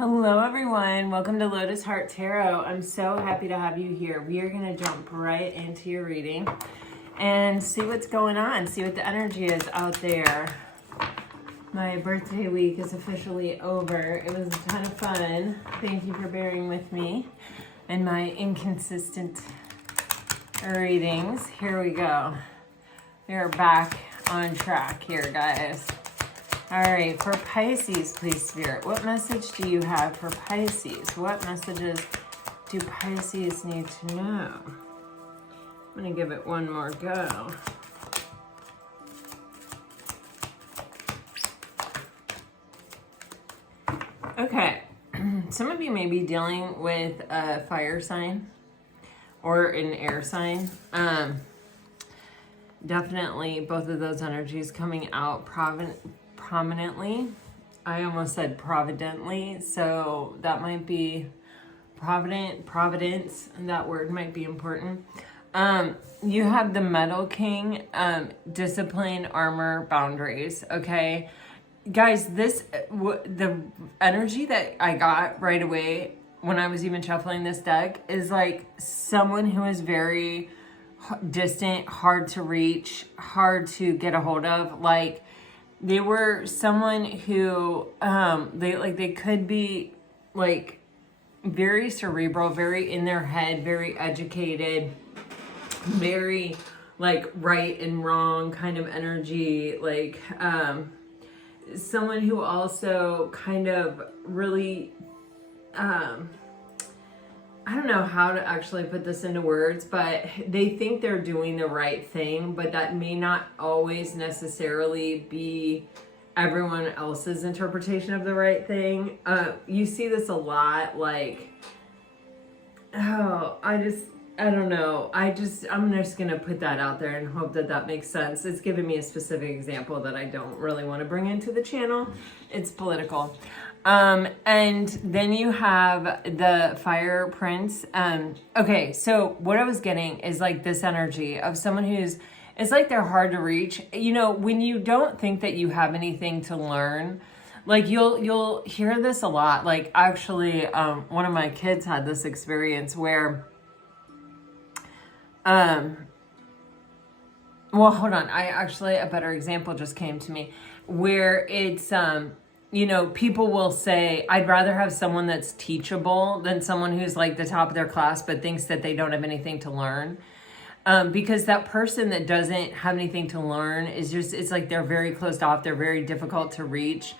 Hello everyone, welcome to Lotus Heart Tarot. I'm so happy to have you here. We are going to jump right into your reading and see what's going on, see what the energy is out there. My birthday week is officially over. It was a ton of fun. Thank you for bearing with me and my inconsistent readings. Here we go. We are back on track here, guys. All right, for Pisces, please, Spirit, what message do you have for Pisces? What messages do Pisces need to know? I'm going to give it one more go. Okay, some of you may be dealing with a fire sign or an air sign. Definitely both of those energies coming out prominently. I almost said providently, so that might be providence, and that word might be important. You have the Metal King, discipline, armor, boundaries, okay? Guys, the energy that I got right away when I was even shuffling this deck is like someone who is very distant, hard to reach, hard to get a hold of. Like they were someone who they could be like very cerebral, very in their head, very educated, very like right and wrong kind of energy, like someone who also kind of really I don't know how to actually put this into words, but they think they're doing the right thing, but that may not always necessarily be everyone else's interpretation of the right thing. You see this a lot, like, I don't know. I'm just going to put that out there and hope that that makes sense. It's giving me a specific example that I don't really want to bring into the channel. It's political. And then you have the Fire Prince. Okay, so what I was getting is like this energy of someone it's like they're hard to reach. You know, when you don't think that you have anything to learn, like you'll hear this a lot. Like actually, one of my kids had this experience where, well, hold on. A better example just came to me where it's, you know, people will say, I'd rather have someone that's teachable than someone who's like the top of their class, but thinks that they don't have anything to learn. Because that person that doesn't have anything to learn is just, it's like they're very closed off. They're very difficult to reach.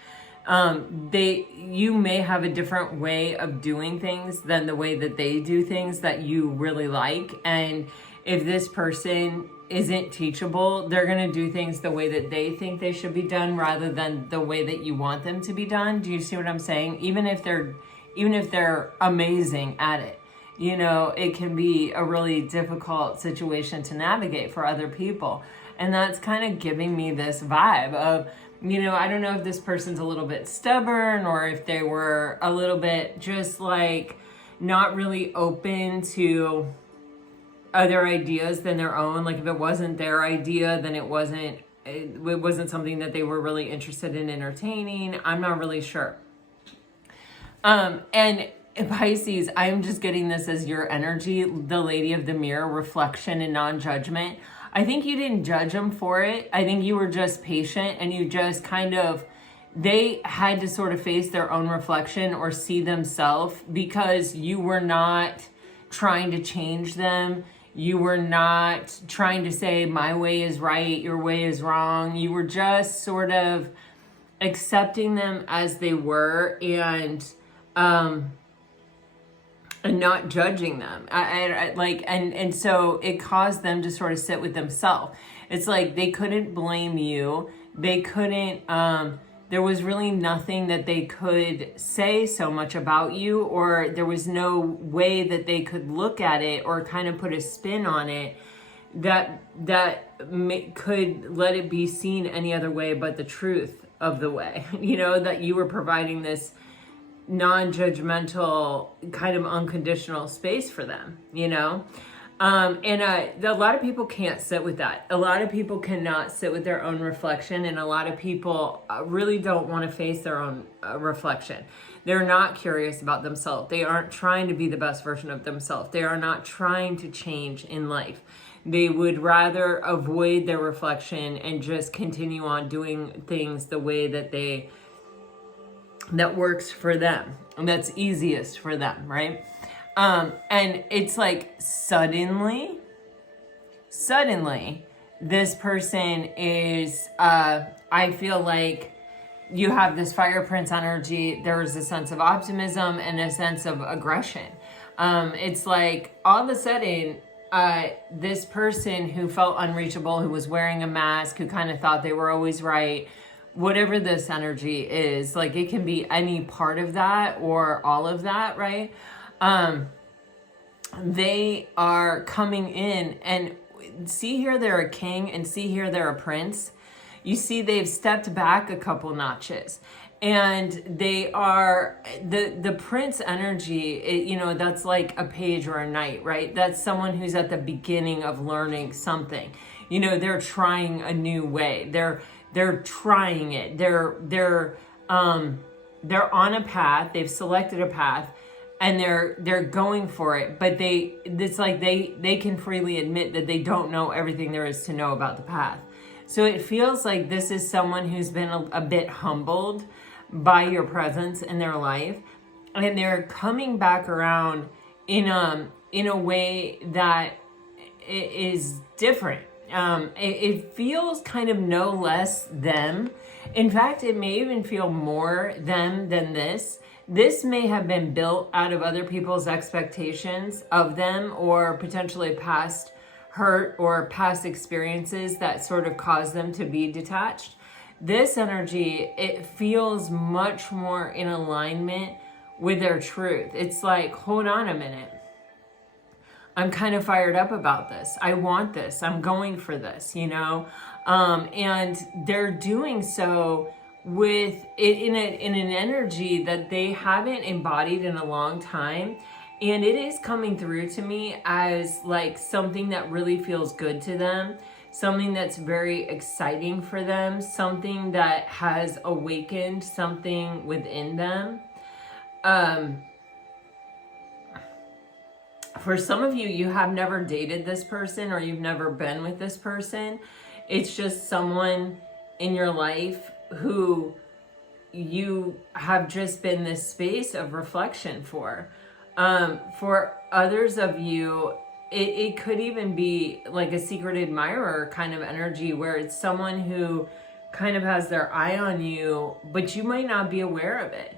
You may have a different way of doing things than the way that they do things that you really like. And if this person isn't teachable, they're going to do things the way that they think they should be done rather than the way that you want them to be done. Do you see what I'm saying? Even if they're amazing at it, you know, it can be a really difficult situation to navigate for other people. And that's kind of giving me this vibe of, you know, I don't know if this person's a little bit stubborn or if they were a little bit just like not really open to other ideas than their own. Like if it wasn't their idea, then it wasn't something that they were really interested in entertaining. I'm not really sure. And Pisces, I'm just getting this as your energy, the Lady of the Mirror, reflection and non-judgment. I think you didn't judge them for it. I think you were just patient and you just kind of, they had to sort of face their own reflection or see themselves because you were not trying to change them. You were not trying to say my way is right, your way is wrong. You were just sort of accepting them as they were and not judging them. And so it caused them to sort of sit with themselves. It's like they couldn't blame you. They couldn't, there was really nothing that they could say so much about you, or there was no way that they could look at it or kind of put a spin on it that could let it be seen any other way but the truth of the way, you know, that you were providing this non-judgmental kind of unconditional space for them, you know? A lot of people can't sit with that. A lot of people cannot sit with their own reflection, and a lot of people really don't want to face their own reflection. They're not curious about themselves. They aren't trying to be the best version of themselves. They are not trying to change in life. They would rather avoid their reflection and just continue on doing things the way that works for them and that's easiest for them, right? And it's like suddenly, this person is, I feel like you have this fire prince energy. There's a sense of optimism and a sense of aggression. It's like all of a sudden, this person who felt unreachable, who was wearing a mask, who kind of thought they were always right, whatever this energy is, like it can be any part of that or all of that, right? They are coming in, and see here they're a king, and see here they're a prince. You see they've stepped back a couple notches, and they are the prince energy, that's like a page or a knight, right? That's someone who's at the beginning of learning something. They're trying a new way. They're trying it. They're on a path. They've selected a path, and they're going for it. But it's like they can freely admit that they don't know everything there is to know about the path. So it feels like this is someone who's been a bit humbled by your presence in their life, and they're coming back around in a way that is different. It feels kind of no less them. In fact, it may even feel more them than this. This may have been built out of other people's expectations of them, or potentially past hurt or past experiences that sort of caused them to be detached. This energy, it feels much more in alignment with their truth. It's like, hold on a minute. I'm kind of fired up about this. I want this. I'm going for this, and they're doing so with it in an energy that they haven't embodied in a long time. And it is coming through to me as like something that really feels good to them, something that's very exciting for them, something that has awakened something within them. For some of you, you have never dated this person, or you've never been with this person. It's just someone in your life who you have just been this space of reflection for. For others of you, it could even be like a secret admirer kind of energy, where it's someone who kind of has their eye on you, but you might not be aware of it.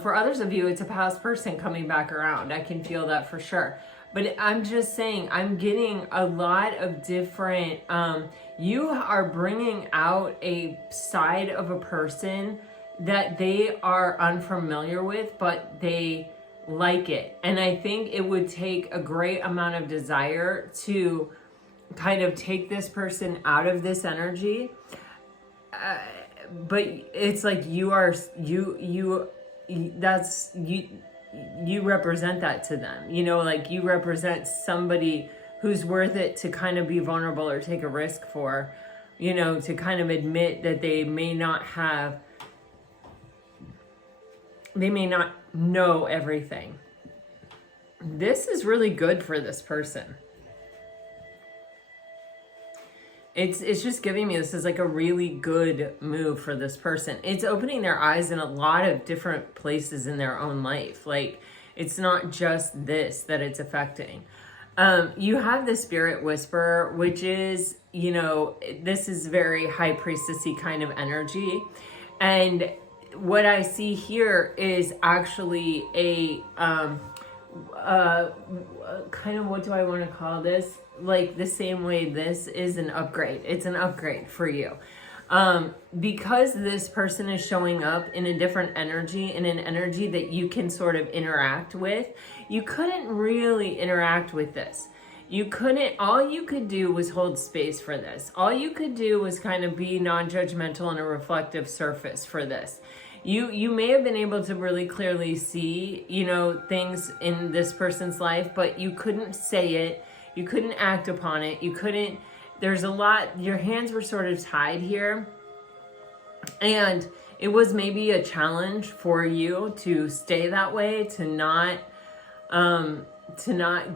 For others of you, it's a past person coming back around. I can feel that for sure. But I'm just saying, I'm getting a lot of different, you are bringing out a side of a person that they are unfamiliar with, but they like it. And I think it would take a great amount of desire to kind of take this person out of this energy. But it's like you represent that to them, like you represent somebody who's worth it to kind of be vulnerable or take a risk for, to kind of admit that they may not know everything. This is really good for this person. It's just giving me this is like a really good move for this person. It's opening their eyes in a lot of different places in their own life. Like, it's not just this that it's affecting. You have the spirit whisperer, which is, this is very high priestessy kind of energy. And what I see here is actually a kind of, what do I want to call this? Like the same way this is an upgrade. It's an upgrade for you. Because this person is showing up in a different energy, in an energy that you can sort of interact with. You couldn't really interact with this. All you could do was hold space for this. All you could do was kind of be non-judgmental and a reflective surface for this. You may have been able to really clearly see, things in this person's life, but you couldn't say it. You couldn't act upon it. You couldn't, there's a lot, your hands were sort of tied here. And it was maybe a challenge for you to stay that way, to not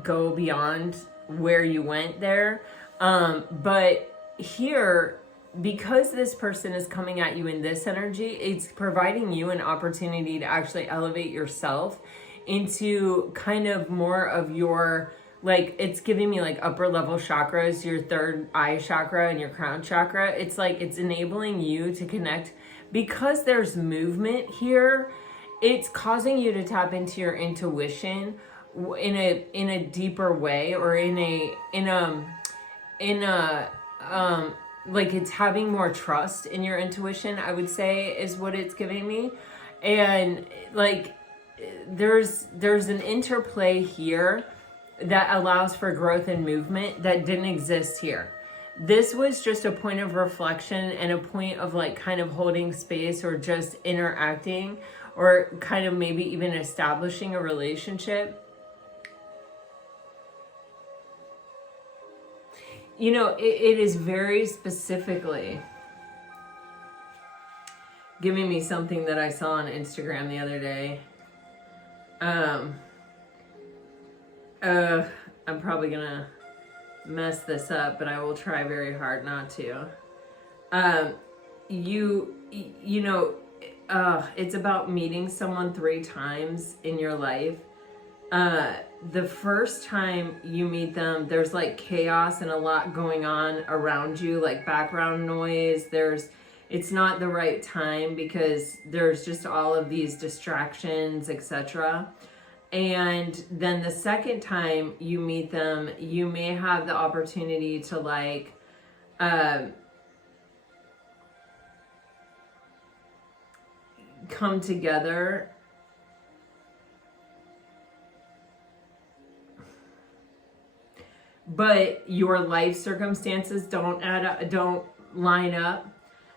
go beyond where you went there. But here, because this person is coming at you in this energy, it's providing you an opportunity to actually elevate yourself into kind of more of your, like, it's giving me like upper level chakras, your third eye chakra and your crown chakra. It's like, it's enabling you to connect because there's movement here. It's causing you to tap into your intuition in a deeper way, or in a like, it's having more trust in your intuition, I would say, is what it's giving me. And like, there's an interplay here that allows for growth and movement that didn't exist here. This was just a point of reflection and a point of like kind of holding space, or just interacting, or kind of maybe even establishing a relationship. You know, it is very specifically giving me something that I saw on Instagram the other day. I'm probably gonna mess this up, but I will try very hard not to. You know, it's about meeting someone 3 times in your life. The first time you meet them, there's like chaos and a lot going on around you, like background noise. It's not the right time because there's just all of these distractions, etc. And then the second time you meet them, you may have the opportunity to like, come together. But your life circumstances don't add up, don't line up.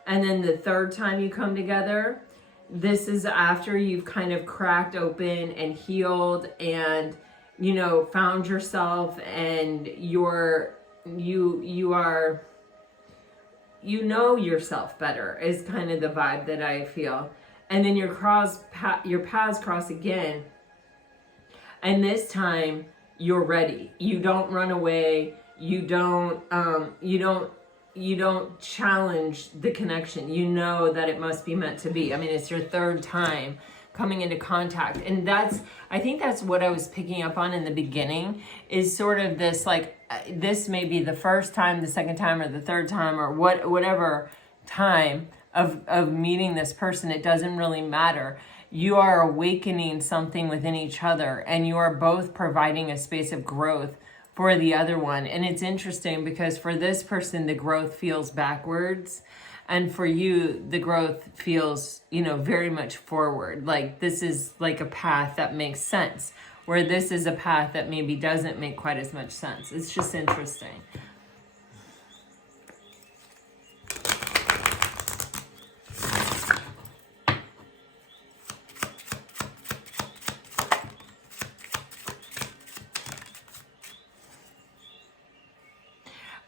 And then the third time you come together, this is after you've kind of cracked open and healed and, you know, found yourself, and you know yourself better, is kind of the vibe that I feel. And then your paths cross again. And this time you're ready. You don't run away. You don't challenge the connection. You know that it must be meant to be. I mean, it's your third time coming into contact. And I think that's what I was picking up on in the beginning, is sort of this, like, this may be the first time, the second time, or the third time, or whatever time of meeting this person. It doesn't really matter. You are awakening something within each other, and you are both providing a space of growth for the other one. And it's interesting because for this person, the growth feels backwards, and for you, the growth feels, you know, very much forward. Like, this is like a path that makes sense, where this is a path that maybe doesn't make quite as much sense. It's just interesting.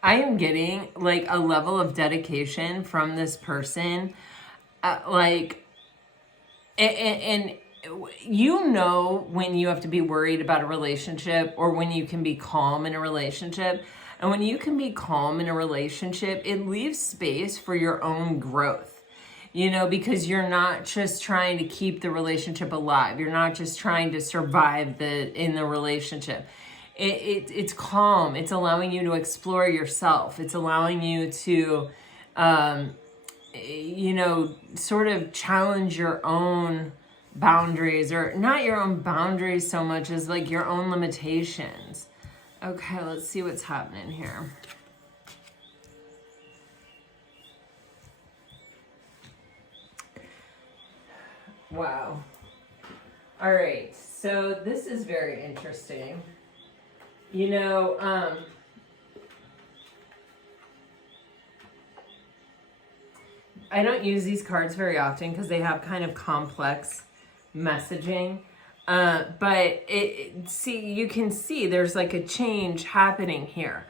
I am getting like a level of dedication from this person, like, and you know when you have to be worried about a relationship, or when you can be calm in a relationship. And when you can be calm in a relationship, it leaves space for your own growth, you know, because you're not just trying to keep the relationship alive. You're not just trying to survive in the relationship. It's calm. It's allowing you to explore yourself. It's allowing you to, you know, sort of challenge your own boundaries, or not your own boundaries so much as like your own limitations. Okay, let's see what's happening here. Wow. All right, so this is very interesting. You know, I don't use these cards very often because they have kind of complex messaging. But you can see there's like a change happening here.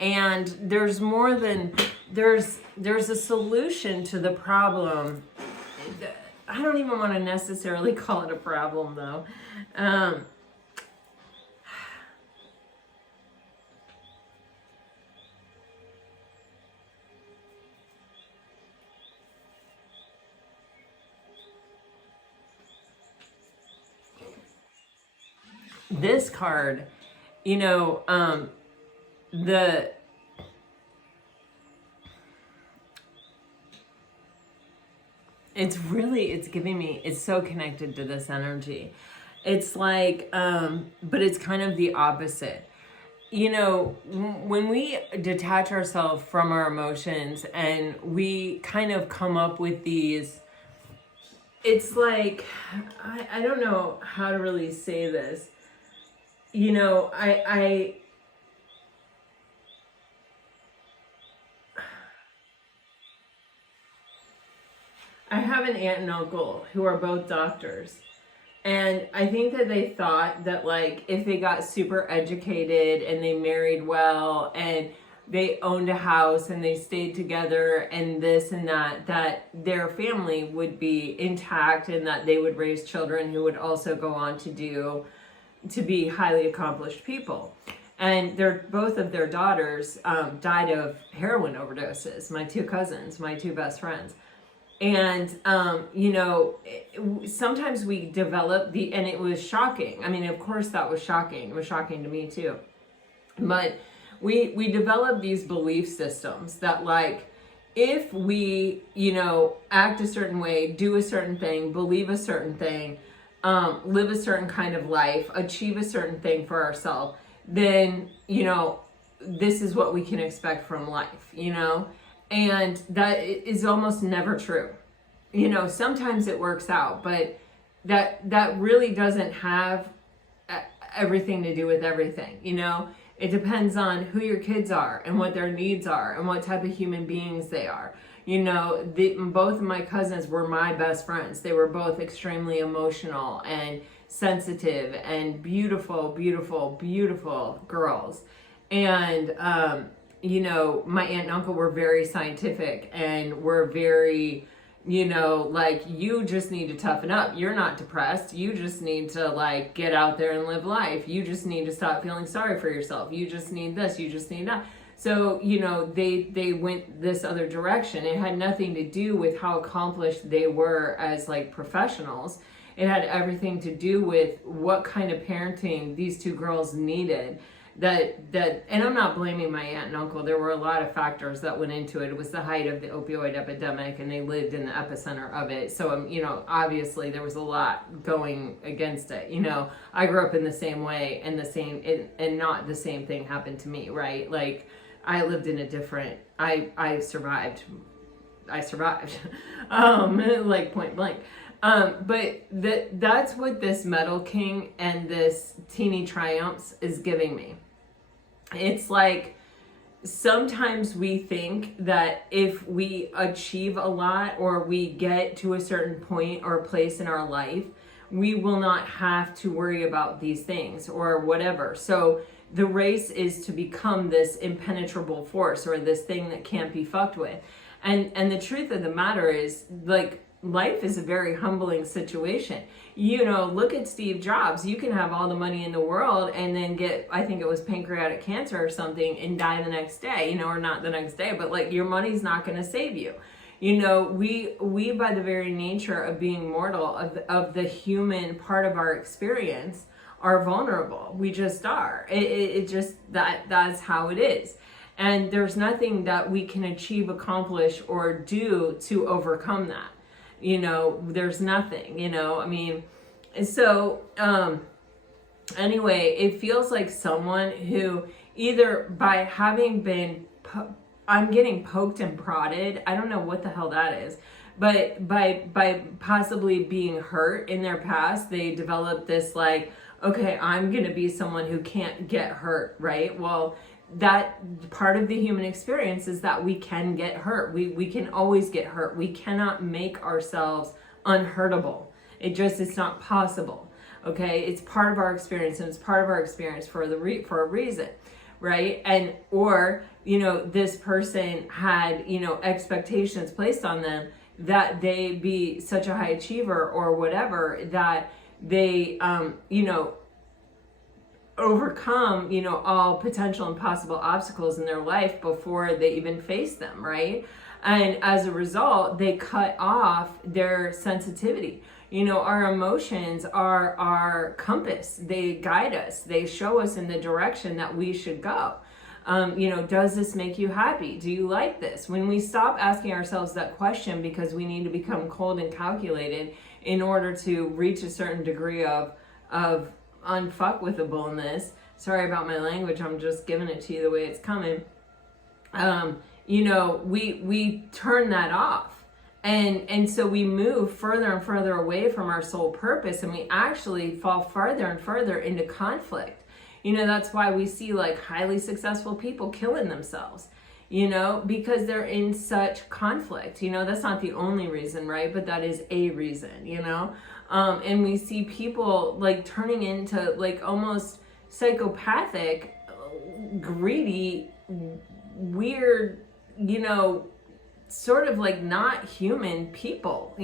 And there's more than, there's a solution to the problem. I don't even want to necessarily call it a problem though. This card, you know, it's giving me, it's so connected to this energy. It's like, but it's kind of the opposite. You know, when we detach ourselves from our emotions and we kind of come up with these, it's like, I don't know how to really say this. You know, I have an aunt and uncle who are both doctors. And I think that they thought that like if they got super educated and they married well and they owned a house and they stayed together and this and that, that their family would be intact and that they would raise children who would also go on to be highly accomplished people. And both of their daughters died of heroin overdoses, my two cousins, my two best friends. And, you know, sometimes we develop and it was shocking. I mean, of course that was shocking. It was shocking to me too. But we develop these belief systems that like, if we, you know, act a certain way, do a certain thing, believe a certain thing, live a certain kind of life, achieve a certain thing for ourselves, then, you know, this is what we can expect from life, you know? And that is almost never true. You know, sometimes it works out, but that really doesn't have everything to do with everything, you know? It depends on who your kids are and what their needs are and what type of human beings they are. You know, both of my cousins were my best friends. They were both extremely emotional and sensitive and beautiful, beautiful, beautiful girls. And, you know, my aunt and uncle were very scientific and were very, you know, like, you just need to toughen up. You're not depressed. You just need to like get out there and live life. You just need to stop feeling sorry for yourself. You just need this. You just need that. So, you know, they went this other direction. It had nothing to do with how accomplished they were as like professionals. It had everything to do with what kind of parenting these two girls needed. And I'm not blaming my aunt and uncle. There were a lot of factors that went into it. It was the height of the opioid epidemic and they lived in the epicenter of it. So, you know, obviously there was a lot going against it. You know, I grew up in the same way and and not the same thing happened to me, right? Like, I lived in a different, I survived, like point blank. But that's what this Metal King and this Teeny Triumphs is giving me. It's like, sometimes we think that if we achieve a lot or we get to a certain point or place in our life, we will not have to worry about these things or whatever. So the race is to become this impenetrable force or this thing that can't be fucked with. And the truth of the matter is, like, life is a very humbling situation. You know, look at Steve Jobs. You can have all the money in the world and then get, I think it was pancreatic cancer or something, and die the next day, you know, or not the next day, but like, your money's not going to save you. You know, we by the very nature of being mortal, of the human part of our experience, are vulnerable. We just are. It just, that's how it is. And there's nothing that we can achieve, accomplish, or do to overcome that. You know, there's nothing, you know, I mean, so, anyway, it feels like someone who either by having been, I'm getting poked and prodded, I don't know what the hell that is, but by possibly being hurt in their past, they developed this like, okay, I'm going to be someone who can't get hurt, right? Well, that part of the human experience is that we can get hurt. We can always get hurt. We cannot make ourselves unhurtable. It's not possible. Okay, it's part of our experience, and it's part of our experience for a reason, right? And or this person had expectations placed on them that they be such a high achiever or whatever, that they overcome all potential and possible obstacles in their life before they even face them, right? And as a result, they cut off their sensitivity. Our emotions are our compass. They guide us. They show us in the direction that we should go. Does this make you happy? Do you like this? When we stop asking ourselves that question because we need to become cold and calculated in order to reach a certain degree of unfuckwithableness. Sorry about my language. I'm just giving it to you the way it's coming. We turn that off. And so we move further and further away from our soul purpose, and we actually fall further and further into conflict. That's why we see like highly successful people killing themselves, because they're in such conflict. That's not the only reason, right? But that is a reason, and we see people like turning into like almost psychopathic, greedy, weird, sort of like not human people,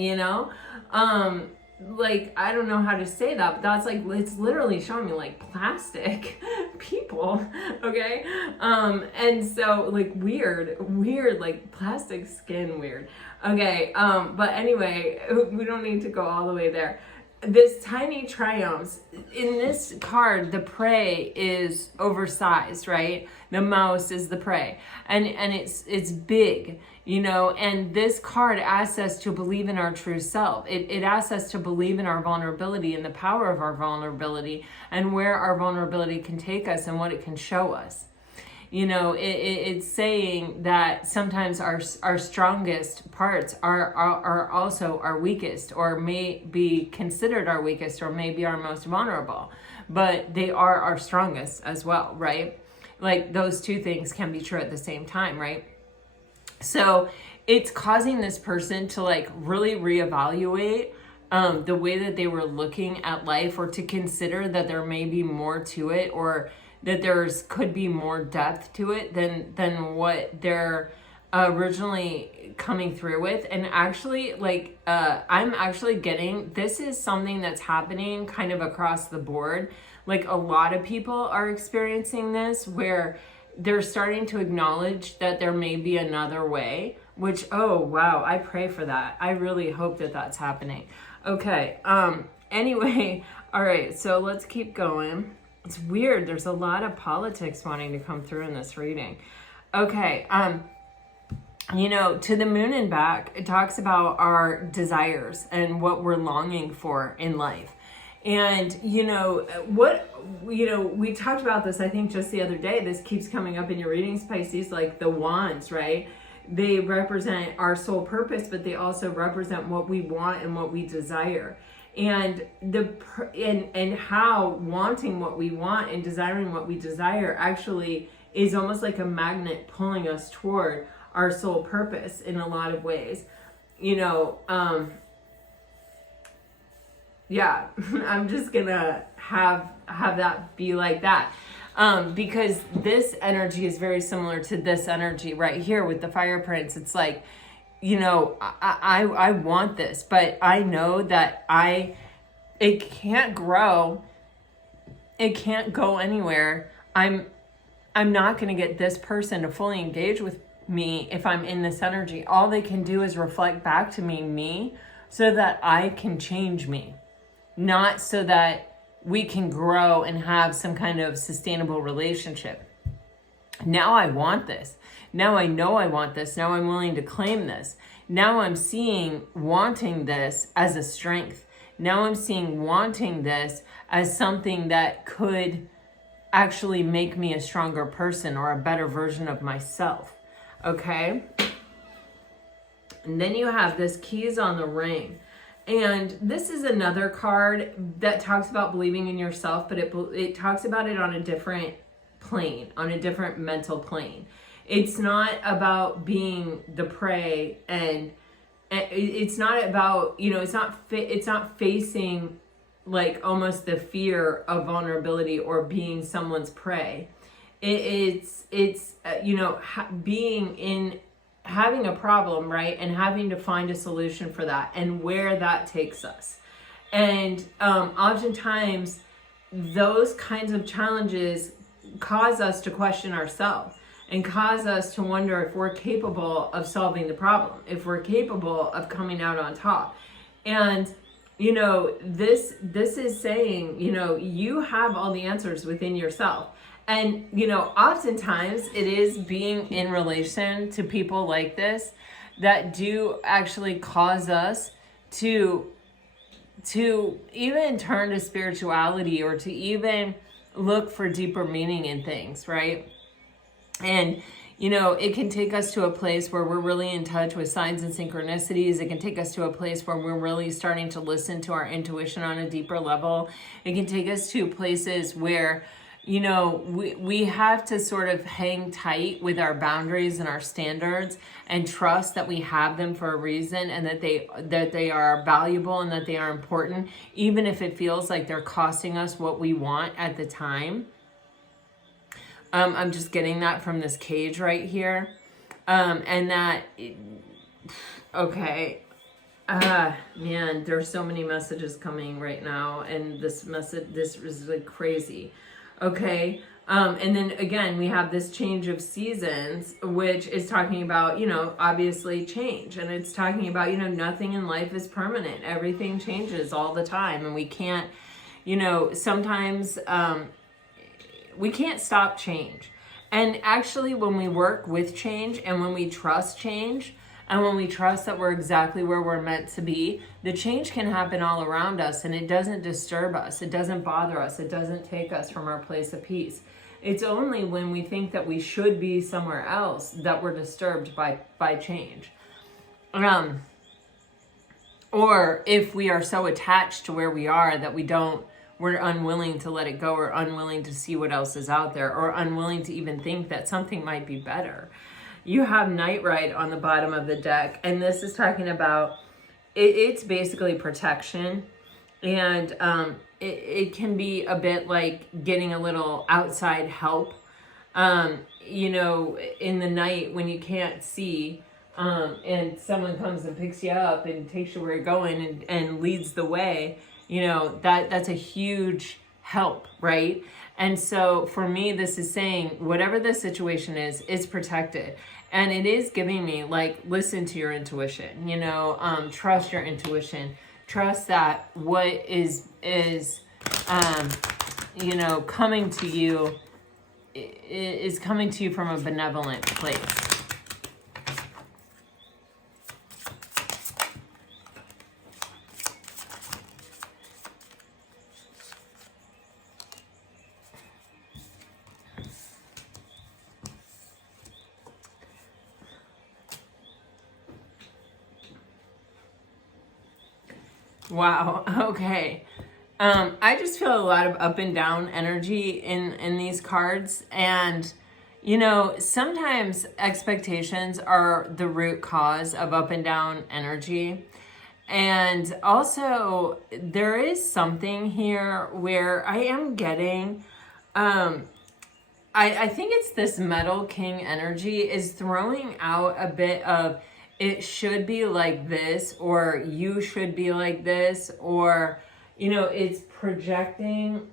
like, I don't know how to say that, but that's like, it's literally showing me like plastic people, okay? And so like weird, like plastic skin weird. Okay, but anyway, we don't need to go all the way there. This tiny triumphs, in this card, the prey is oversized, right? The mouse is the prey, and it's big, and this card asks us to believe in our true self. It asks us to believe in our vulnerability and the power of our vulnerability and where our vulnerability can take us and what it can show us. It's saying that sometimes our strongest parts are also our weakest, or may be considered our weakest, or may be our most vulnerable, but they are our strongest as well, right? Like those two things can be true at the same time, right? So it's causing this person to like really reevaluate the way that they were looking at life, or to consider that there may be more to it, or that could be more depth to it than what they're originally coming through with. And actually, like, I'm actually getting, this is something that's happening kind of across the board. Like, a lot of people are experiencing this, where they're starting to acknowledge that there may be another way, which, oh, wow, I pray for that. I really hope that that's happening. Okay, anyway, all right, so let's keep going. It's weird. There's a lot of politics wanting to come through in this reading. Okay. To the moon and back, it talks about our desires and what we're longing for in life. And, we talked about this, I think, just the other day. This keeps coming up in your readings, Pisces, like the wands, right? They represent our soul purpose, but they also represent what we want and what we desire. And how wanting what we want and desiring what we desire actually is almost like a magnet pulling us toward our soul purpose in a lot of ways. Yeah, I'm just gonna have that be like that. Because this energy is very similar to this energy right here with the Fire Prince. It's like, I want this, but I know that it can't grow. It can't go anywhere. I'm not going to get this person to fully engage with me if I'm in this energy. All they can do is reflect back to me, so that I can change me, not so that we can grow and have some kind of sustainable relationship. Now I want this. Now I know I want this. Now I'm willing to claim this. Now I'm seeing wanting this as a strength. Now I'm seeing wanting this as something that could actually make me a stronger person or a better version of myself. Okay? And then you have this keys on the ring. And this is another card that talks about believing in yourself, but it talks about it on a different plane, on a different mental plane. It's not about being the prey, and it's not about, it's not facing like almost the fear of vulnerability or being someone's prey. It's being in, having a problem, right, and having to find a solution for that and where that takes us. And oftentimes those kinds of challenges cause us to question ourselves and cause us to wonder if we're capable of solving the problem, if we're capable of coming out on top. And this is saying, you have all the answers within yourself. And oftentimes it is being in relation to people like this that do actually cause us to even turn to spirituality or to even look for deeper meaning in things, right? And it can take us to a place where we're really in touch with signs and synchronicities. It can take us to a place where we're really starting to listen to our intuition on a deeper level. It can take us to places where, we have to sort of hang tight with our boundaries and our standards and trust that we have them for a reason, and that they are valuable and that they are important, even if it feels like they're costing us what we want at the time. I'm just getting that from this cage right here. And that, okay. Man, there's so many messages coming right now. And this is like crazy. Okay. And then again, we have this change of seasons, which is talking about, obviously change. And it's talking about, nothing in life is permanent. Everything changes all the time. And we can't, sometimes, we can't stop change. And actually, when we work with change and when we trust change and when we trust that we're exactly where we're meant to be, the change can happen all around us and it doesn't disturb us. It doesn't bother us. It doesn't take us from our place of peace. It's only when we think that we should be somewhere else that we're disturbed by change. Or if we are so attached to where we are that we're unwilling to let it go, or unwilling to see what else is out there, or unwilling to even think that something might be better. You have Night Ride on the bottom of the deck, and this is talking about, it's basically protection, and it can be a bit like getting a little outside help, in the night when you can't see, and someone comes and picks you up and takes you where you're going and leads the way. That's a huge help, right? And so for me, this is saying whatever the situation is, it's protected. And it is giving me, like, listen to your intuition, trust your intuition, trust that what is coming to you is coming to you from a benevolent place. Wow. Okay. I just feel a lot of up and down energy in these cards. And, sometimes expectations are the root cause of up and down energy. And also there is something here where I am getting, I think it's this Metal King energy is throwing out a bit of, it should be like this, or you should be like this, or, it's projecting,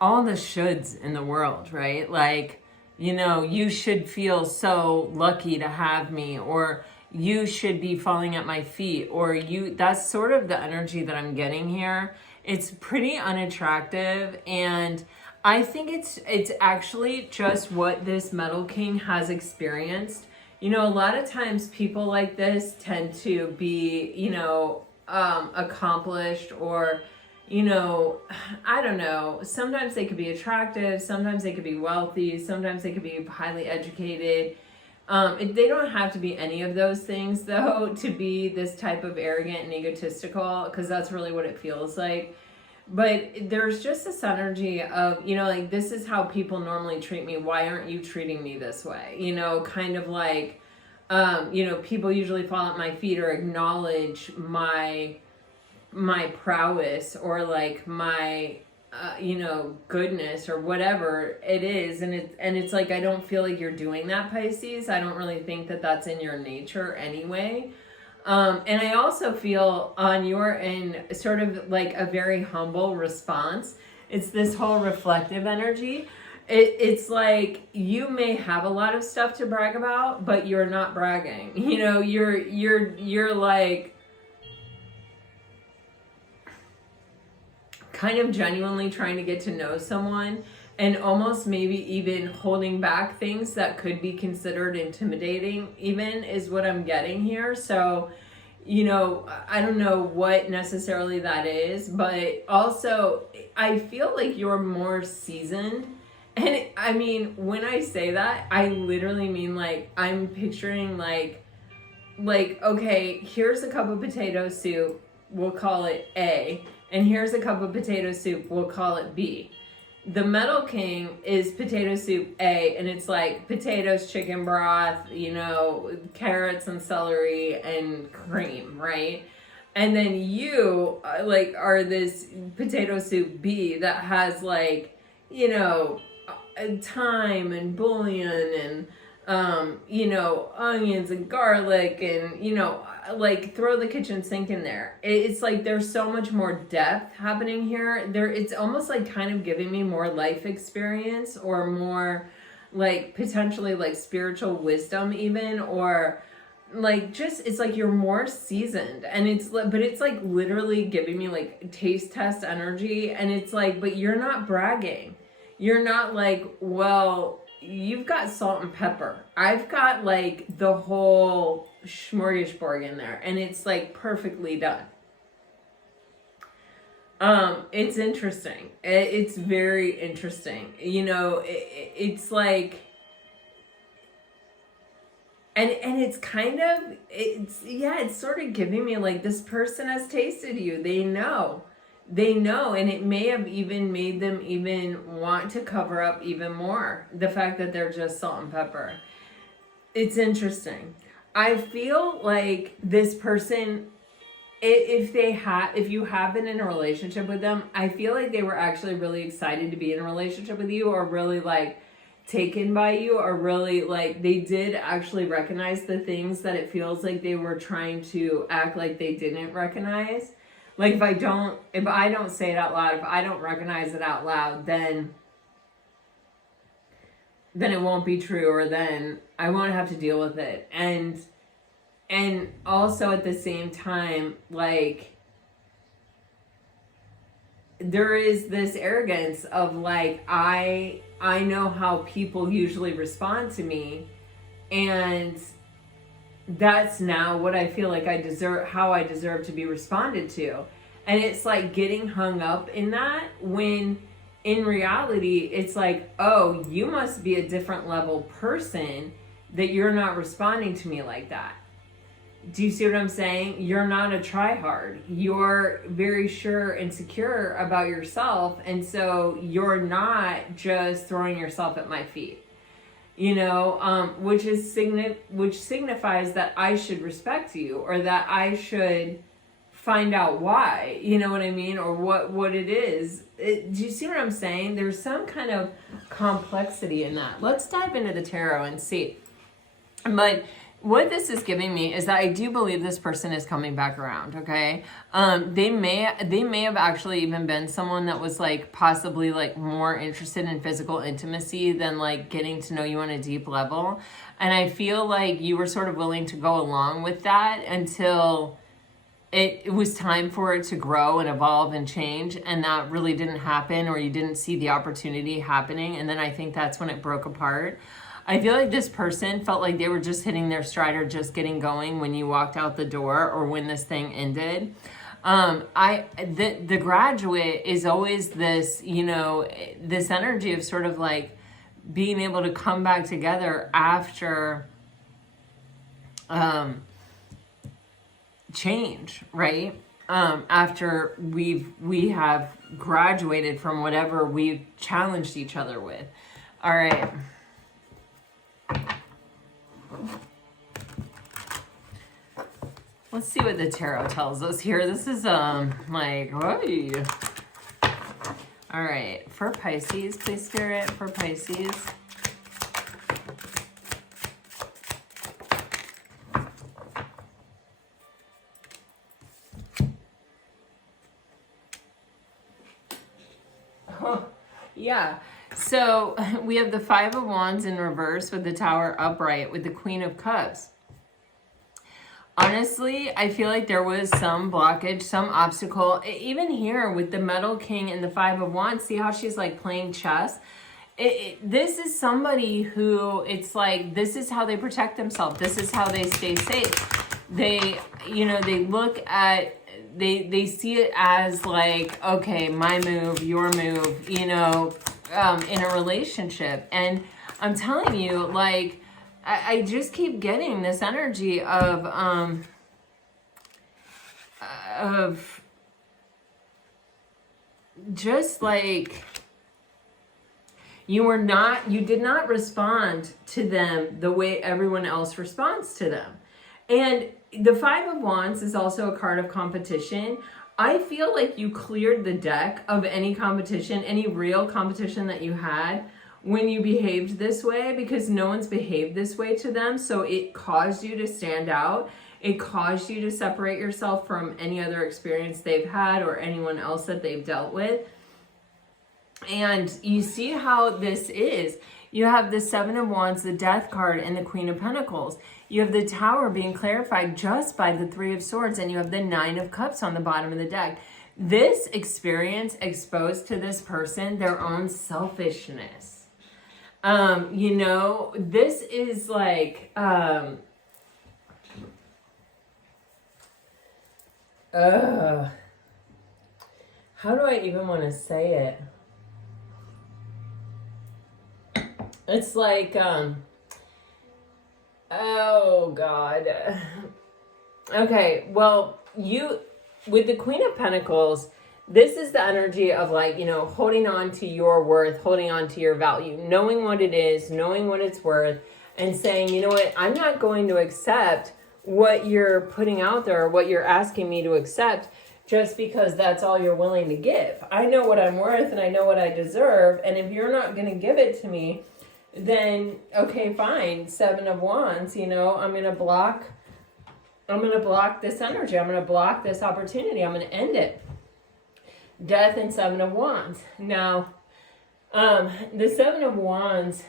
all the shoulds in the world, right? Like, you should feel so lucky to have me, or you should be falling at my feet, or that's sort of the energy that I'm getting here. It's pretty unattractive, and I think it's actually just what this Metal King has experienced. A lot of times people like this tend to be, accomplished, or, I don't know. Sometimes they could be attractive. Sometimes they could be wealthy. Sometimes they could be highly educated. They don't have to be any of those things, though, to be this type of arrogant and egotistical, because that's really what it feels like. But there's just this energy of, like, this is how people normally treat me. Why aren't you treating me this way? Kind of like, You know, people usually fall at my feet or acknowledge my prowess or like my you know, goodness or whatever it is. And it's like, I don't feel like you're doing that, Pisces. I don't really think that that's in your nature anyway. And I also feel on your end sort of like a very humble response. It's this whole reflective energy. It's like you may have a lot of stuff to brag about, but you're not bragging. You know, you're like kind of genuinely trying to get to know someone and almost maybe even holding back things that could be considered intimidating even is what I'm getting here. So, you know, I don't know what necessarily that is, but also I feel like you're more seasoned. And I mean, when I say that, I literally mean like, I'm picturing like, okay, here's a cup of potato soup, we'll call it A. And here's a cup of potato soup, we'll call it B. The Metal King is potato soup A, and it's like potatoes, chicken broth, you know, carrots and celery and cream, right? And then you like are this potato soup B that has like, you know, thyme and bouillon and you know, onions and garlic and, you know, like throw the kitchen sink in there. It's like there's so much more depth happening here. It's almost like kind of giving me more life experience or more like potentially like spiritual wisdom even, or like just it's like you're more seasoned. And but it's like literally giving me like taste test energy. And it's like, but you're not bragging. You're not like, well, you've got salt and pepper. I've got like the whole smorgasbord in there, and it's like perfectly done. It's interesting. It's very interesting. You know, it's like, and it's kind of, it's sort of giving me like this person has tasted you. They know, and it may have even made them even want to cover up even more the fact that they're just salt and pepper. It's interesting. I feel like this person, if you have been in a relationship with them, I feel like they were actually really excited to be in a relationship with you, or really like taken by you, or really like they did actually recognize the things that it feels like they were trying to act like they didn't recognize. Like if I don't say it out loud, if I don't recognize it out loud, then it won't be true, or then I won't have to deal with it. And also at the same time, like there is this arrogance of like, I know how people usually respond to me, and that's now what I feel like I deserve, how I deserve to be responded to. And it's like getting hung up in that, when in reality, it's like, oh, you must be a different level person that you're not responding to me like that. Do you see what I'm saying? You're not a tryhard. You're very sure and secure about yourself. And so you're not just throwing yourself at my feet. You know, which signifies that I should respect you, or that I should find out why, you know what I mean? Or what it is. Do you see what I'm saying? There's some kind of complexity in that. Let's dive into the tarot and see. But what this is giving me is that I do believe this person is coming back around, okay? They may have actually even been someone that was like possibly like more interested in physical intimacy than like getting to know you on a deep level. And I feel like you were sort of willing to go along with that until it was time for it to grow and evolve and change. And that really didn't happen, or you didn't see the opportunity happening. And then I think that's when it broke apart. I feel like this person felt like they were just hitting their stride or just getting going when you walked out the door, or when this thing ended. The graduate is always this, you know, this energy of sort of like being able to come back together after change, right? After we have graduated from whatever we've challenged each other with. All right. Let's see what the tarot tells us here. This is like, hey. All right, for Pisces, please, Spirit, for Pisces. Yeah, so we have the Five of Wands in reverse with the Tower upright with the Queen of Cups. Honestly, I feel like there was some blockage, some obstacle. Even here with the Metal King and the Five of Wands, see how she's like playing chess? This is somebody who, it's like, this is how they protect themselves. This is how they stay safe. They, you know, they look at, they see it as like, okay, my move, your move, you know, in a relationship. And I'm telling you, like, I just keep getting this energy of just like you did not respond to them the way everyone else responds to them. And the Five of Wands is also a card of competition. I feel like you cleared the deck of any competition, any real competition that you had when you behaved this way, because no one's behaved this way to them. So it caused you to stand out. It caused you to separate yourself from any other experience they've had or anyone else that they've dealt with. And you see how this is. You have the Seven of Wands, the Death card, and the Queen of Pentacles. You have the Tower being clarified just by the Three of Swords, and you have the Nine of Cups on the bottom of the deck. This experience exposed to this person their own selfishness. You know, this is like, how do I even want to say it? It's like, oh God. Okay, well, with the Queen of Pentacles, this is the energy of like, you know, holding on to your worth, holding on to your value, knowing what it is, knowing what it's worth, and saying, you know what, I'm not going to accept what you're putting out there or what you're asking me to accept just because that's all you're willing to give. I know what I'm worth and I know what I deserve. And if you're not going to give it to me, then okay, fine. Seven of Wands, you know, I'm going to block this energy. I'm going to block this opportunity. I'm going to end it. Death and Seven of Wands. Now, the Seven of Wands,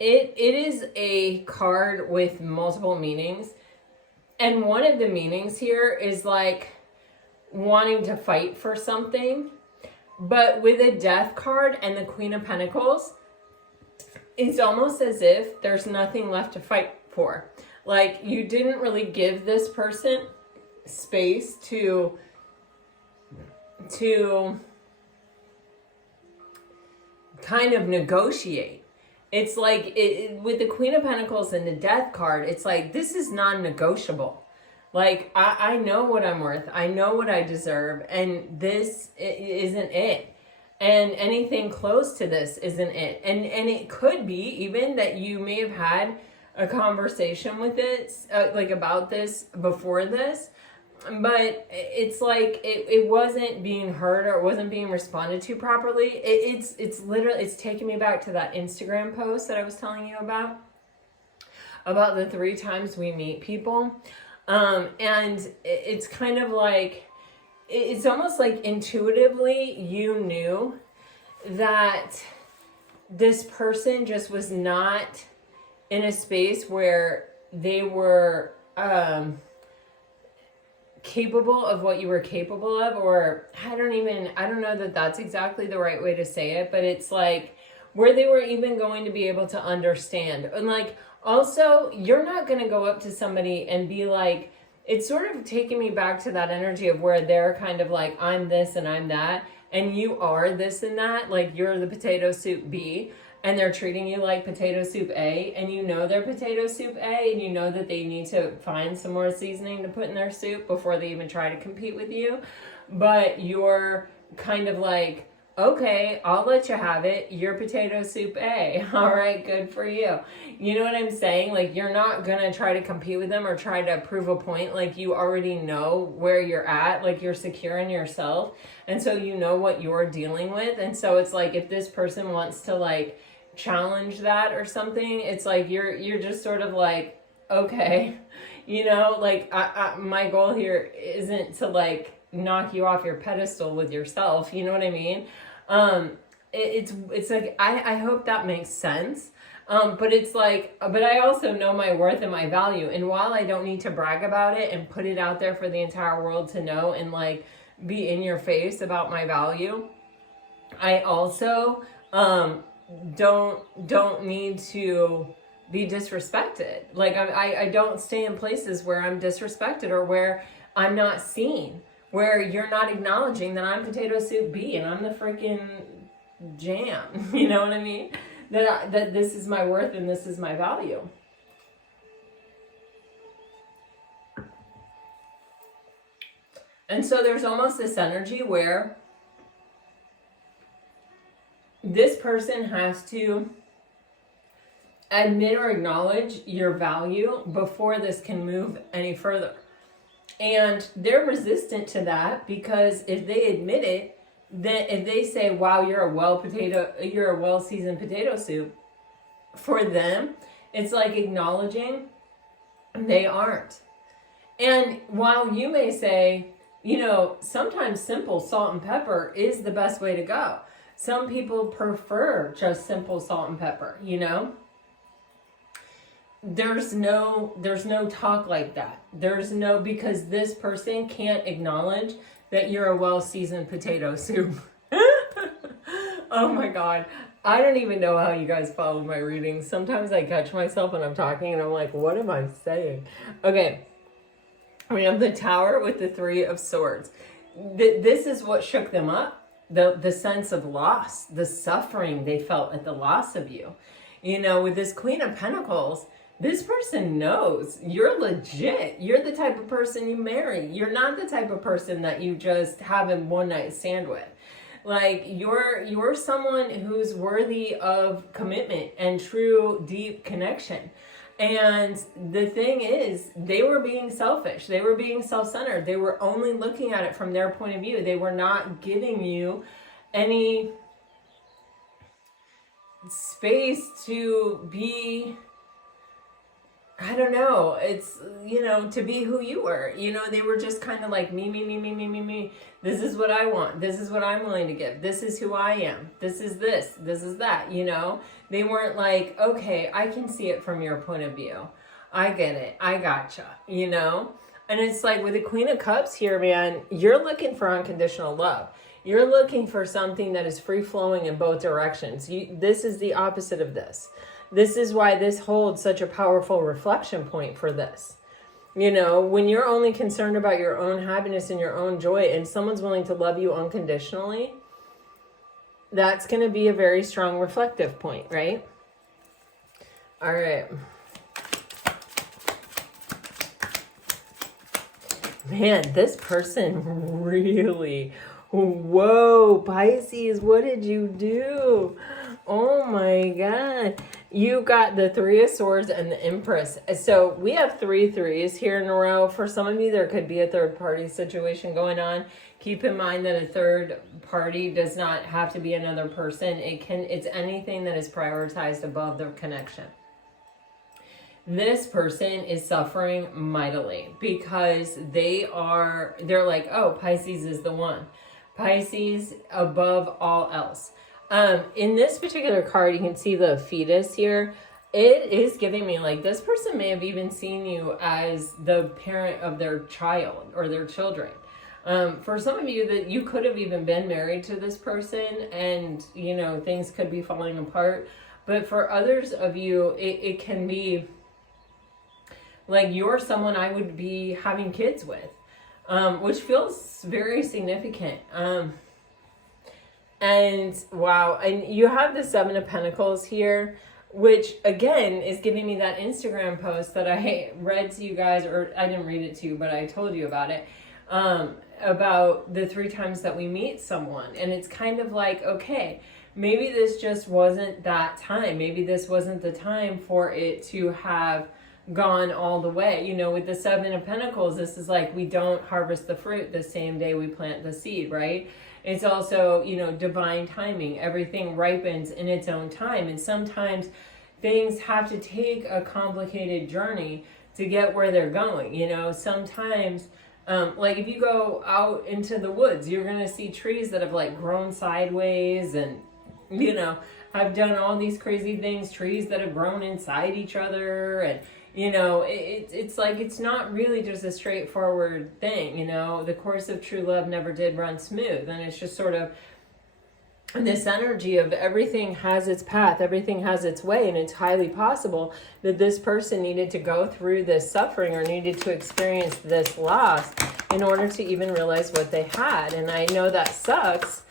it is a card with multiple meanings. And one of the meanings here is like wanting to fight for something. But with a Death card and the Queen of Pentacles, it's almost as if there's nothing left to fight for. Like you didn't really give this person space to kind of negotiate. It's like with the Queen of Pentacles and the Death card, it's like this is non-negotiable. Like I know what I'm worth, I know what I deserve, and this isn't it. And anything close to this isn't it. And it could be even that you may have had a conversation with it, like about this before this, but it's like it wasn't being heard or it wasn't being responded to properly. It's literally, it's taking me back to that Instagram post that I was telling you about the 3 times we meet people. And it's kind of like, it's almost like intuitively you knew that this person just was not in a space where they were capable of what you were capable of, or I don't know that that's exactly the right way to say it, but it's like where they were even going to be able to understand. And like, also, you're not going to go up to somebody and be like, it's sort of taking me back to that energy of where they're kind of like, I'm this and I'm that, and you are this and that, like you're the potato soup B, and they're treating you like potato soup A, and you know they're potato soup A, and you know that they need to find some more seasoning to put in their soup before they even try to compete with you. But you're kind of like, okay, I'll let you have it. You're potato soup A. All right, good for you. You know what I'm saying? Like, you're not gonna try to compete with them or try to prove a point. Like, you already know where you're at. Like, you're secure in yourself. And so you know what you're dealing with. And so it's like, if this person wants to like challenge that or something, it's like, you're just sort of like, okay, you know, like my goal here isn't to like knock you off your pedestal with yourself. You know what I mean? It's like, I hope that makes sense. But it's like, but I also know my worth and my value. And while I don't need to brag about it and put it out there for the entire world to know and like be in your face about my value, I also, don't need to be disrespected. Like I don't stay in places where I'm disrespected or where I'm not seen, where you're not acknowledging that I'm potato soup B and I'm the freaking jam. You know what I mean? That this is my worth and this is my value. And so there's almost this energy where this person has to admit or acknowledge your value before this can move any further. And they're resistant to that because if they admit it, then if they say, wow, you're a well-seasoned potato soup, for them, it's like acknowledging they aren't. And while you may say, you know, sometimes simple salt and pepper is the best way to go. Some people prefer just simple salt and pepper, you know? There's no talk like that. Because this person can't acknowledge that you're a well-seasoned potato soup. Oh my God. I don't even know how you guys follow my readings. Sometimes I catch myself when I'm talking and I'm like, what am I saying? Okay. We have the Tower with the Three of Swords. This is what shook them up. The sense of loss, the suffering they felt at the loss of you. You know, with this Queen of Pentacles, this person knows you're legit. You're the type of person you marry. You're not the type of person that you just have a one-night stand with. Like, you're someone who's worthy of commitment and true, deep connection. And the thing is, they were being selfish. They were being self-centered. They were only looking at it from their point of view. They were not giving you any space to be, I don't know, it's, you know, to be who you were. You know, they were just kind of like me. This is what I want. This is what I'm willing to give. This is who I am. This is that, you know. They weren't like, okay, I can see it from your point of view. I get it. I gotcha, you know. And it's like with the Queen of Cups here, man, you're looking for unconditional love. You're looking for something that is free-flowing in both directions. This is the opposite of this. This is why this holds such a powerful reflection point for this. You know, when you're only concerned about your own happiness and your own joy and someone's willing to love you unconditionally, that's going to be a very strong reflective point, right? All right. Man, this person really, whoa, Pisces, what did you do? Oh my God. You got the Three of Swords and the Empress. So we have 3 threes here in a row. For some of you, there could be a third party situation going on. Keep in mind that a third party does not have to be another person. It's anything that is prioritized above the connection. This person is suffering mightily because they're like, oh, Pisces is the one. Pisces above all else. In this particular card, you can see the fetus here. It is giving me like this person may have even seen you as the parent of their child or their children. For some of you, that you could have even been married to this person and, you know, things could be falling apart. But for others of you, it can be like you're someone I would be having kids with, which feels very significant. And wow, and you have the Seven of Pentacles here, which again is giving me that Instagram post that I read to you guys, or I didn't read it to you, but I told you about it. about the 3 times that we meet someone. And it's kind of like, okay, maybe this just wasn't that time. Maybe this wasn't the time for it to have gone all the way. You know, with the 7 of Pentacles, this is like, we don't harvest the fruit the same day we plant the seed, right? It's also, you know, divine timing. Everything ripens in its own time. And sometimes things have to take a complicated journey to get where they're going. You know, sometimes, like if you go out into the woods, you're going to see trees that have like grown sideways and, you know, I've done all these crazy things, trees that have grown inside each other. And, you know, it's like, it's not really just a straightforward thing. You know, the course of true love never did run smooth. And it's just sort of this energy of everything has its path, everything has its way. And it's highly possible that this person needed to go through this suffering or needed to experience this loss in order to even realize what they had. And I know that sucks,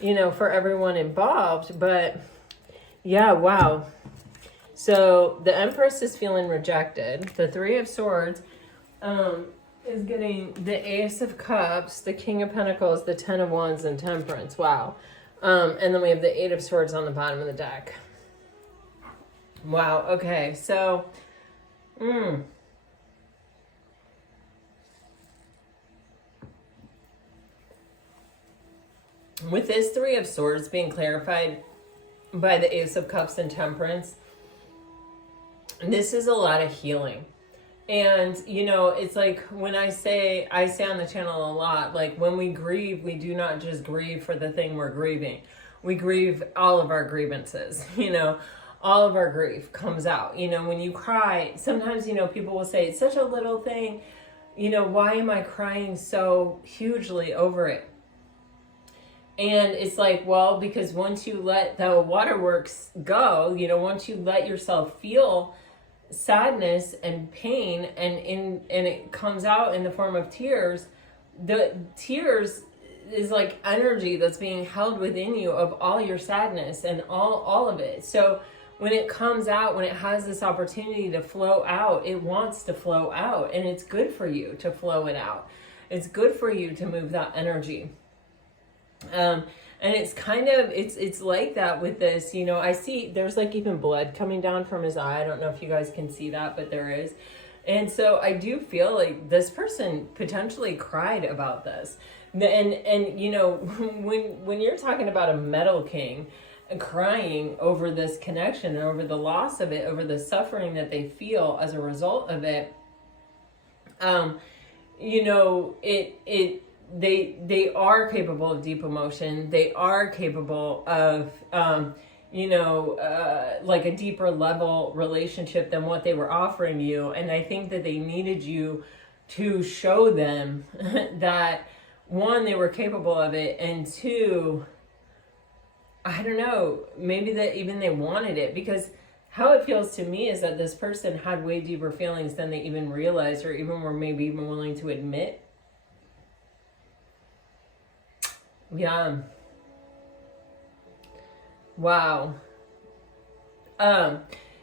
you know, for everyone involved, but yeah, wow. So the Empress is feeling rejected. The 3 of Swords is getting the Ace of Cups, the King of Pentacles, the 10 of Wands, and Temperance. Wow. And then we have the 8 of Swords on the bottom of the deck. Wow. Okay. So, with this 3 of Swords being clarified by the Ace of Cups and Temperance, this is a lot of healing. And, you know, it's like when I say on the channel a lot, like when we grieve, we do not just grieve for the thing we're grieving. We grieve all of our grievances, you know, all of our grief comes out. You know, when you cry, sometimes, you know, people will say, it's such a little thing, you know, why am I crying so hugely over it? And it's like, well, because once you let the waterworks go, you know, once you let yourself feel sadness and pain and it comes out in the form of tears, the tears is like energy that's being held within you of all your sadness and all of it. So when it comes out, when it has this opportunity to flow out, it wants to flow out, and it's good for you to flow it out. It's good for you to move that energy. And it's kind of, it's like that with this, you know, I see there's like even blood coming down from his eye. I don't know if you guys can see that, but there is. And so I do feel like this person potentially cried about this. And you know, when you're talking about a metal king crying over this connection and over the loss of it, over the suffering that they feel as a result of it, you know, they are capable of deep emotion. They are capable of, you know, like a deeper level relationship than what they were offering you. And I think that they needed you to show them that, 1, they were capable of it, and 2, I don't know, maybe that even they wanted it, because how it feels to me is that this person had way deeper feelings than they even realized or even were maybe even willing to admit. Yeah. Wow.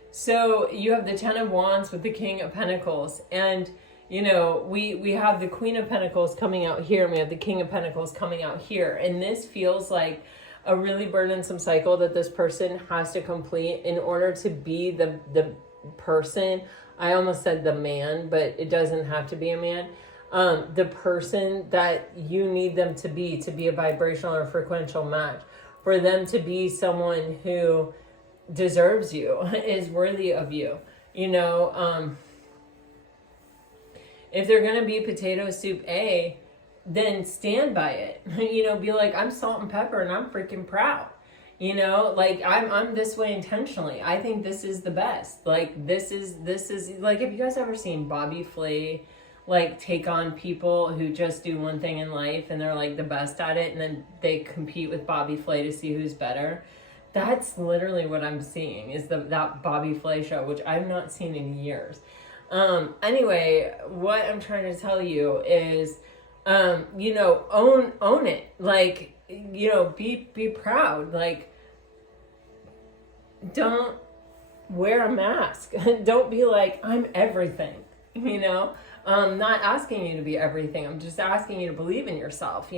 So you have the 10 of Wands with the King of Pentacles, and you know, we have the Queen of Pentacles coming out here, and we have the King of Pentacles coming out here, and this feels like a really burdensome cycle that this person has to complete in order to be the person. I almost said the man, but it doesn't have to be a man. The person that you need them to be a vibrational or frequential match, for them to be someone who deserves you, is worthy of you. You know, if they're going to be potato soup A, then stand by it. You know, be like, I'm salt and pepper and I'm freaking proud. You know, like I'm this way intentionally. I think this is the best. Like this is like, have you guys ever seen Bobby Flay like take on people who just do one thing in life and they're like the best at it, and then they compete with Bobby Flay to see who's better? That's literally what I'm seeing, is that Bobby Flay show, which I've not seen in years. Anyway, what I'm trying to tell you is, you know, own it. Like, you know, be proud. Like, don't wear a mask. Don't be like, I'm everything, you know? Not asking you to be everything. I'm just asking you to believe in yourself,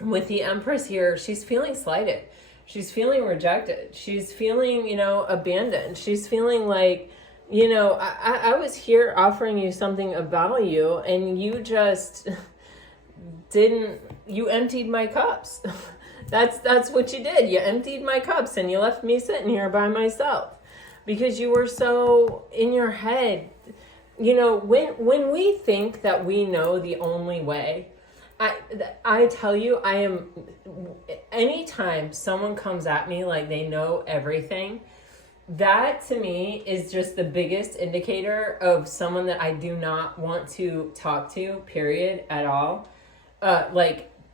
with the Empress here, she's feeling slighted. She's feeling rejected. She's feeling, abandoned. She's feeling like, I was here offering you something of value and you just you emptied my cups. That's what you did. You emptied my cups and you left me sitting here by myself because you were so in your head. When we think that we know the only way, I tell you, anytime someone comes at me like they know everything, that to me is just the biggest indicator of someone that I do not want to talk to, period, at all.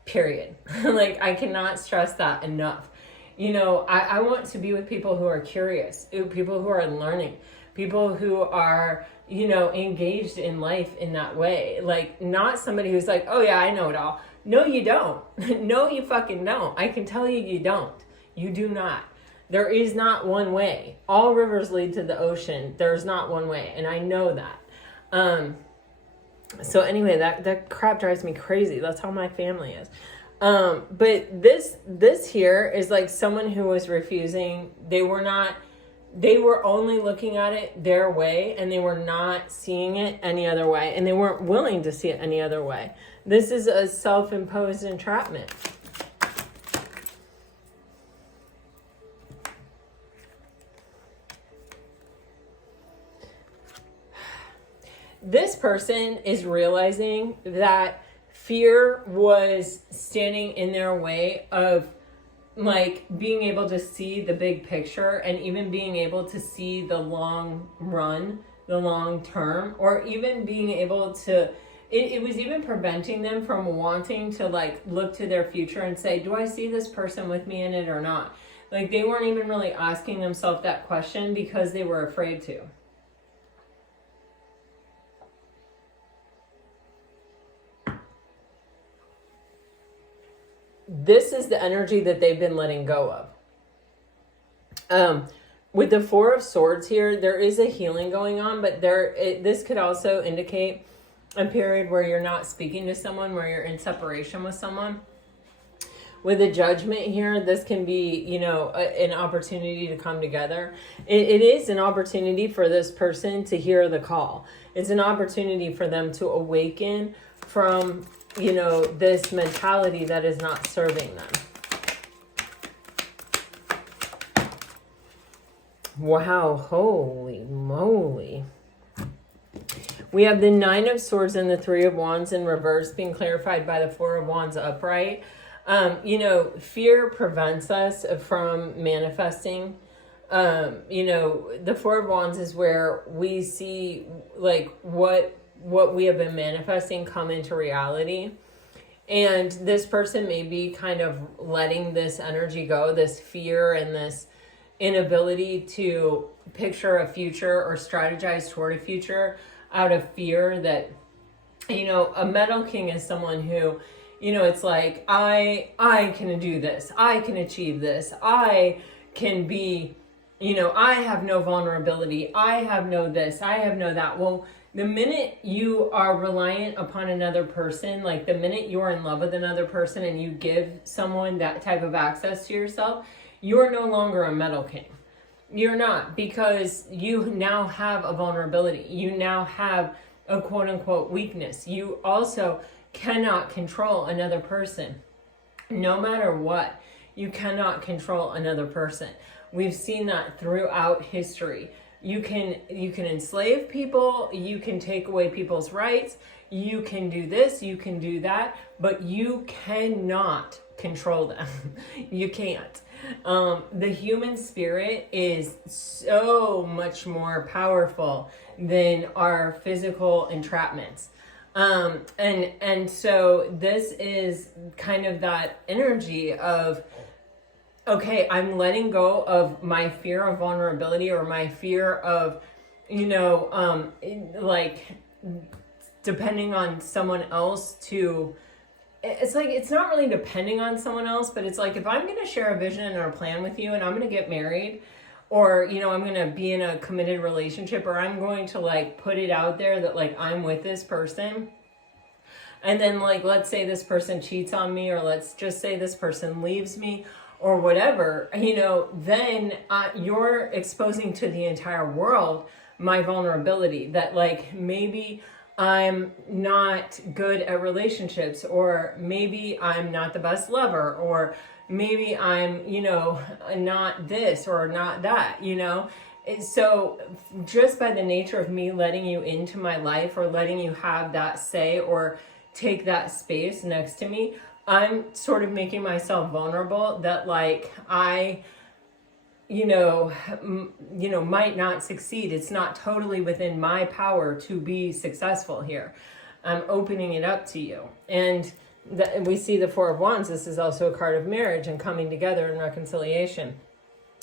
Period. Like, I cannot stress that enough. I want to be with people who are curious, people who are learning, people who are engaged in life in that way. Like, not somebody who's like, oh yeah, I know it all. No, you don't. No, you fucking don't. I can tell you, you don't. You do not. There is not one way. All rivers lead to the ocean. There's not one way. And I know that. So anyway, that crap drives me crazy. That's how my family is. But this here is like someone who was refusing. They were only looking at it their way, and they were not seeing it any other way, and they weren't willing to see it any other way. This is a self-imposed entrapment. This person is realizing that fear was standing in their way of like being able to see the big picture and even being able to see the long run, the long term, or even being able to, it was even preventing them from wanting to like look to their future and say, do I see this person with me in it or not? Like, they weren't even really asking themselves that question because they were afraid to. This is the energy that they've been letting go of. With the Four of Swords here, there is a healing going on, but this could also indicate a period where you're not speaking to someone, where you're in separation with someone. With the Judgment here, this can be, an opportunity to come together. It is an opportunity for this person to hear the call. It's an opportunity for them to awaken from this mentality that is not serving them. Wow, holy moly. We have the Nine of Swords and the Three of Wands in reverse being clarified by the Four of Wands upright. Fear prevents us from manifesting. The Four of Wands is where we see like what we have been manifesting come into reality. And this person may be kind of letting this energy go, this fear and this inability to picture a future or strategize toward a future out of fear that, a Metal King is someone who, it's like, I can do this. I can achieve this. I can be, I have no vulnerability. I have no this. I have no that. Well, the minute you are reliant upon another person, like the minute you're in love with another person and you give someone that type of access to yourself, you're no longer a Metal King. You're not, because you now have a vulnerability. You now have a quote unquote weakness. You also cannot control another person. No matter what, you cannot control another person. We've seen that throughout history. You can enslave people, you can take away people's rights, you can do this, you can do that, but you cannot control them. You can't. The human spirit is so much more powerful than our physical entrapments. And so this is kind of that energy of, okay, I'm letting go of my fear of vulnerability or my fear of, depending on someone else to, it's like, it's not really depending on someone else, but it's like, if I'm going to share a vision or a plan with you and I'm going to get married, or, you know, I'm going to be in a committed relationship, or I'm going to like put it out there that like I'm with this person. And then like, let's say this person cheats on me, or let's just say this person leaves me or whatever, you know, then you're exposing to the entire world my vulnerability, that like maybe I'm not good at relationships, or maybe I'm not the best lover, or maybe I'm, you know, not this or not that, you know. So just by the nature of me letting you into my life, or letting you have that say or take that space next to me, I'm sort of making myself vulnerable, that like I, you know, might not succeed. It's not totally within my power to be successful here. I'm opening it up to you. And we see the Four of Wands. This is also a card of marriage and coming together and reconciliation.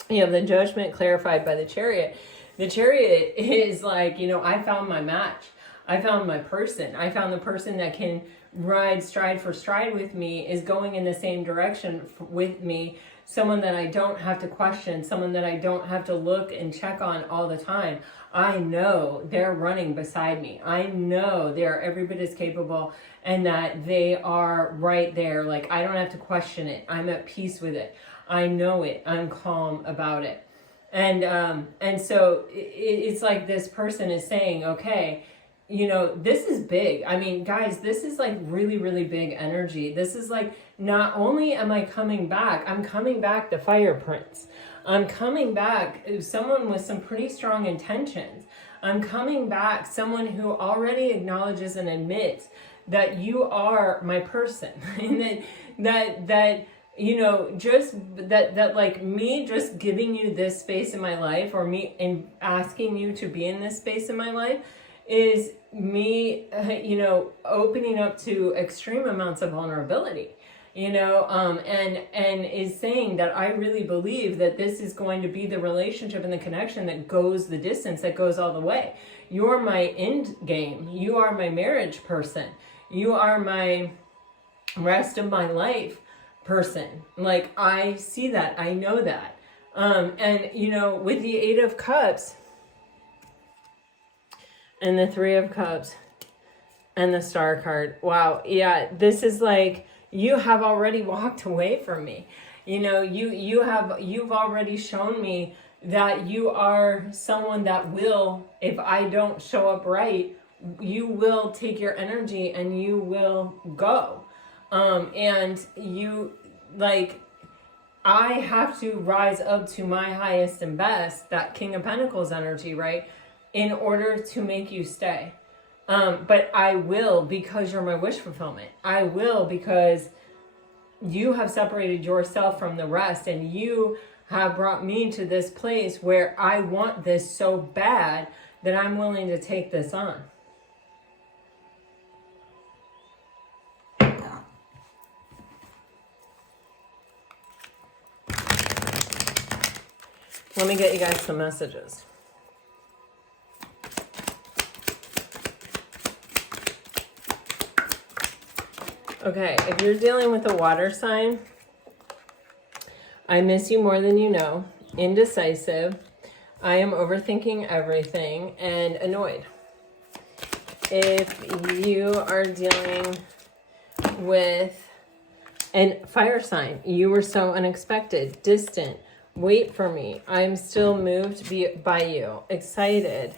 You have the Judgment clarified by the Chariot. The Chariot is like, you know, I found my match. I found my person. I found the person that can ride stride for stride with me, is going in the same direction with me. Someone that I don't have to question, someone that I don't have to look and check on all the time. I know they're running beside me. I know they're every bit as capable, and that they are right there. Like, I don't have to question it. I'm at peace with it. I know it. I'm calm about it. And so it's like this person is saying, okay, you know, this is big. I mean, guys, this is like really, really big energy. This is like, not only am I coming back, I'm coming back the Fire Prince. I'm coming back someone with some pretty strong intentions. I'm coming back someone who already acknowledges and admits that you are my person. And that you know, just that like me just giving you this space in my life, or me and asking you to be in this space in my life, is me, you know, opening up to extreme amounts of vulnerability, you know, and is saying that I really believe that this is going to be the relationship and the connection that goes the distance, that goes all the way. You're my end game. You are my marriage person. You are my rest of my life person. Like, I see that. I know that. And, you know, with the Eight of Cups, and the Three of Cups, and the Star card. Wow. Yeah, this is like, you have already walked away from me. You know, you've already shown me that you are someone that will, if I don't show up right, you will take your energy and you will go. And you, like, I have to rise up to my highest and best, that King of Pentacles energy, right? In order to make you stay. But I will, because you're my wish fulfillment. I will, because you have separated yourself from the rest, and you have brought me to this place where I want this so bad that I'm willing to take this on. Let me get you guys some messages. Okay, if you're dealing with a water sign, I miss you more than you know, indecisive, I am overthinking everything, and annoyed. If you are dealing with a fire sign, you were so unexpected, distant, wait for me, I'm still moved by you, excited,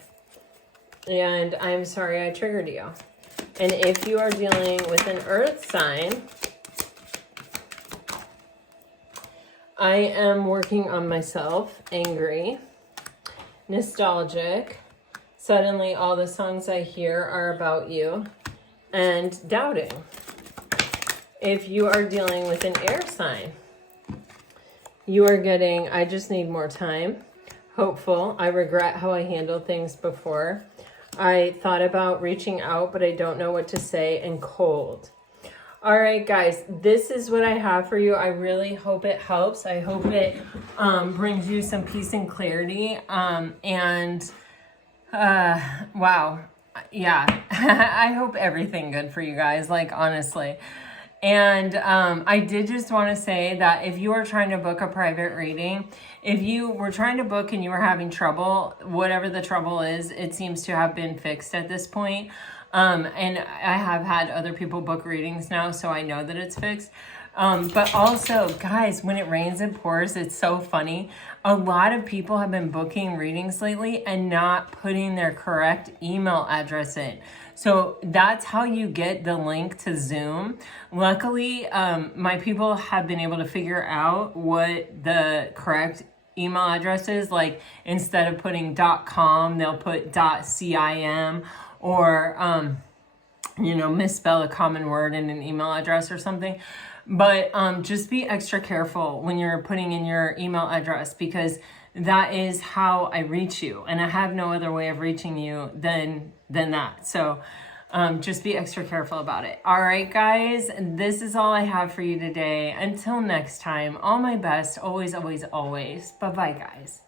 and I'm sorry I triggered you. And if you are dealing with an earth sign, I am working on myself, angry, nostalgic, suddenly all the songs I hear are about you, and doubting. If you are dealing with an air sign, you are getting, I just need more time, hopeful, I regret how I handled things before, I thought about reaching out, but I don't know what to say, and cold. All right, guys, this is what I have for you. I really hope it helps. I hope it brings you some peace and clarity. Wow. Yeah, I hope everything good for you guys, like, honestly. And I did just want to say that if you are trying to book a private reading, if you were trying to book and you were having trouble, whatever the trouble is, it seems to have been fixed at this point. And I have had other people book readings now, so I know that it's fixed. But also, guys, when it rains and pours, it's so funny. A lot of people have been booking readings lately and not putting their correct email address in. So that's how you get the link to Zoom. Luckily, my people have been able to figure out what the correct email address is. Like, instead of putting .com, they'll put .cim, or, misspell a common word in an email address or something. But just be extra careful when you're putting in your email address, because that is how I reach you. And I have no other way of reaching you than that. So just be extra careful about it. All right, guys, this is all I have for you today. Until next time, all my best, always, always, always. Bye-bye, guys.